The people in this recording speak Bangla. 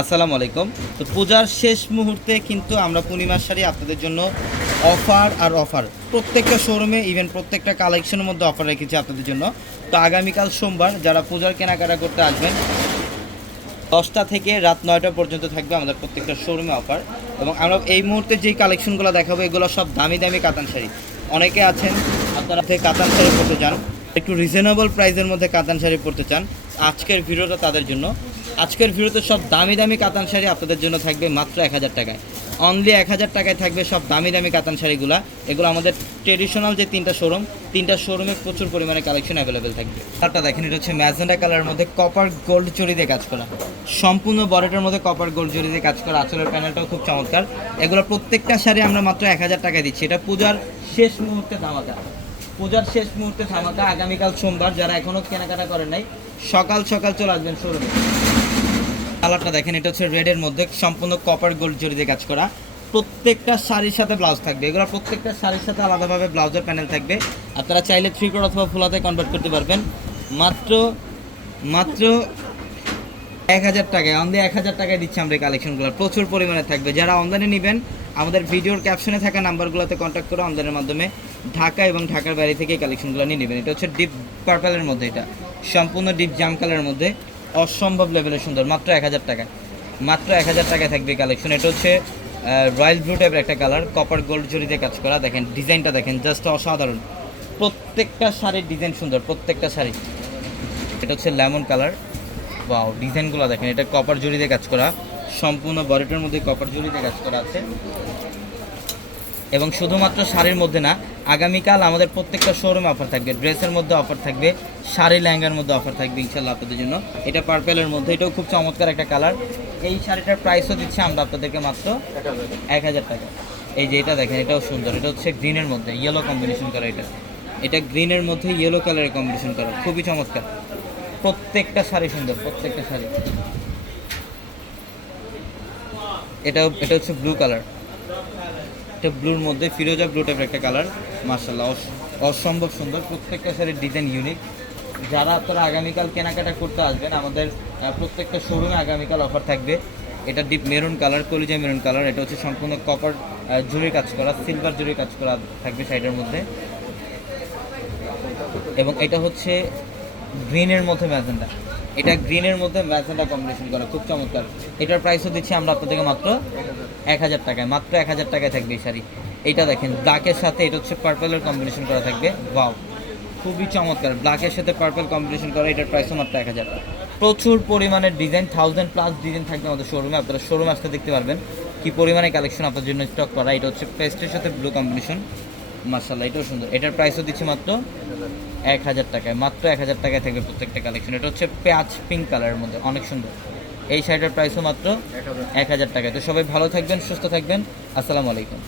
আসসালামু আলাইকুম। তো পূজার শেষ মুহূর্তে কিন্তু আমরা পূর্ণিমার শাড়ি আপনাদের জন্য অফার আর অফার প্রত্যেকটা শোরুমে ইভেন প্রত্যেকটা কালেকশনের মধ্যে অফার রেখেছি আপনাদের জন্য। তো আগামীকাল সোমবার যারা পূজার কেনাকাটা করতে আসবেন 10টা থেকে রাত 9টা পর্যন্ত থাকবে আমাদের প্রত্যেকটা শোরুমে অফার। এবং আমরা এই মুহূর্তে যেই কালেকশনগুলো দেখাবো এগুলো সব দামি দামি কাতান শাড়ি। অনেকে আছেন আপনারা থেকে কাতান শাড়ি পরতে চান, একটু রিজনেবল প্রাইসের মধ্যে কাতান শাড়ি পরতে চান, আজকের ভিডিওটা তাদের জন্য। আজকের ভিডিওতে সব দামি দামি কাতান শাড়ি আপনাদের জন্য থাকবে মাত্র 1000 টাকায়। অনলি 1000 টাকায় থাকবে সব দামি দামি কাতান শাড়িগুলো। এগুলো আমাদের ট্রেডিশনাল যে তিনটা শোরুমে প্রচুর পরিমাণে কালেকশন অ্যাভেলেবেল থাকবে। তারটা দেখেন, এটা হচ্ছে ম্যাজেন্ডা কালারের মধ্যে কপার গোল্ড জরি দিয়ে কাজ করা, সম্পূর্ণ বডিটার মধ্যে কপার গোল্ড জরি দিয়ে কাজ করা। আঁচলের প্যানেলটাও খুব চমৎকার। এগুলো প্রত্যেকটা শাড়ি আমরা মাত্র 1000 টাকায় দিচ্ছি। এটা পূজার শেষ মুহূর্তে ধামাকা, পূজার শেষ মুহূর্তে ধামাকা। আগামীকাল সোমবার যারা এখনও কেনাকাটা করেন নাই সকাল সকাল চলে আসবেন শোরুমে। কালারটা দেখেন, এটা হচ্ছে রেডের মধ্যে সম্পূর্ণ কপার গোল্ড জরি দিয়ে কাজ করা। প্রত্যেকটা শাড়ির সাথে ব্লাউজ থাকবে। এগুলো প্রত্যেকটা শাড়ির সাথে আলাদাভাবে ব্লাউজের প্যানেল থাকবে। আপনারা চাইলে 3/4 অথবা ফুল হাতে কনভার্ট করতে পারবেন। মাত্র মাত্র 1000 টাকায়, অনলি 1000 টাকায় দিচ্ছি আমরা এই কালেকশনগুলো। প্রচুর পরিমাণে থাকবে। যারা অনলাইনে নেবেন আমাদের ভিডিওর ক্যাপশনে থাকা নাম্বারগুলোতে কন্ট্যাক্ট করে অনলাইনের মাধ্যমে ঢাকা এবং ঢাকার বাইরে থেকে এই কালেকশনগুলো নিয়ে নেবেন। এটা হচ্ছে ডিপ পার্পেলের মধ্যে, এটা সম্পূর্ণ ডিপ জাম কালারের মধ্যে, অসম্ভব লেভেলের সুন্দর। মাত্র 1000 টাকায়, মাত্র 1000 টাকায় থাকবে এই কালেকশন। এটা হচ্ছে রয়্যাল ব্লু টাইপের একটা কালার, কপার গোল্ড জরিতে কাজ করা। দেখেন ডিজাইনটা দেখেন, জাস্ট অসাধারণ। প্রত্যেকটা শাড়ির ডিজাইন সুন্দর, প্রত্যেকটা শাড়ি। এটা হচ্ছে লেমন কালার। ওয়াও, ডিজাইনগুলো দেখেন, এটা কপার জরিতে কাজ করা, সম্পূর্ণ বডিটার মধ্যে কপার জরিতে কাজ করা আছে। এবং শুধুমাত্র শাড়ির মধ্যে না, আগামীকাল আমাদের প্রত্যেকটা শোরুমে অফার থাকবে। ড্রেসের মধ্যে অফার থাকবে, শাড়ি লেহেঙ্গার মধ্যে অফার থাকবে ইনশাল্লাহ আপনাদের জন্য। এটা পার্পেলের মধ্যে, এটাও খুব চমৎকার একটা কালার। এই শাড়িটার প্রাইসও দিচ্ছি আমরা আপনাদেরকে মাত্র 1000 টাকা। এই যে এটা দেখেন, এটাও সুন্দর। এটা হচ্ছে গ্রিনের মধ্যে ইয়েলো কম্বিনেশন করা। এটা গ্রিনের মধ্যে ইয়েলো কালারের কম্বিনেশন করা, খুবই চমৎকার। প্রত্যেকটা শাড়ি সুন্দর, প্রত্যেকটা শাড়ি। এটা হচ্ছে ব্লু কালার। এটা ব্লুর মধ্যে ফিরোজা ব্লু টাইপের একটা কালার। মার্শাল্লাহ, অসম্ভব সুন্দর। প্রত্যেকটা শাড়ির ডিজাইন ইউনিক। যারা আপনারা আগামীকাল কেনাকাটা করতে আসবেন আমাদের প্রত্যেকটা শোরুমে আগামীকাল অফার থাকবে। এটা ডিপ মেরুন কালার, কলিজা মেরুন কালার। এটা হচ্ছে সম্পূর্ণ কপার জরির কাজ করা, সিলভার জরির কাজ করা থাকবে সাইডের মধ্যে। এবং এটা হচ্ছে গ্রিনের মধ্যে ম্যাজেন্ডা, এটা গ্রিনের মধ্যে ম্যাজেন্ডা কম্বিনেশন করা, খুব চমৎকার। এটার প্রাইসও দিচ্ছি আমরা আপনাদেরকে মাত্র 1000 টাকায়। মাত্র 1000 টাকায় থাকবে এই শাড়ি। এইটা দেখেন ব্ল্যাকের সাথে এটা হচ্ছে পার্পেলের কম্বিনেশন করা থাকবে। ওয়াও, খুবই চমৎকার। ব্ল্যাকের সাথে পার্পেল কম্বিনেশন করা, এটার প্রাইসও মাত্র 1000 টাকা। প্রচুর পরিমাণে ডিজাইন, 1000+ ডিজাইন থাকবে আমাদের শোরুমে। আপনারা শোরুমে আসতে দেখতে পারবেন কি পরিমাণে কালেকশন আপনার জন্য স্টক করা। এটা হচ্ছে পেস্টের সাথে ব্লু কম্বিনেশন, মার্শাল্লাহ, এটাও সুন্দর। এটার প্রাইসও দিচ্ছি মাত্র 1000 টাকায়। মাত্র 1000 টাকায় থাকবে প্রত্যেকটা কালেকশন। এটা হচ্ছে পেঁয়াজ পিঙ্ক কালারের মধ্যে, অনেক সুন্দর। এই শাড়িটার প্রাইসও মাত্র 1000 টাকায়। তো সবাই ভালো থাকবেন, সুস্থ থাকবেন। আসসালামু আলাইকুম।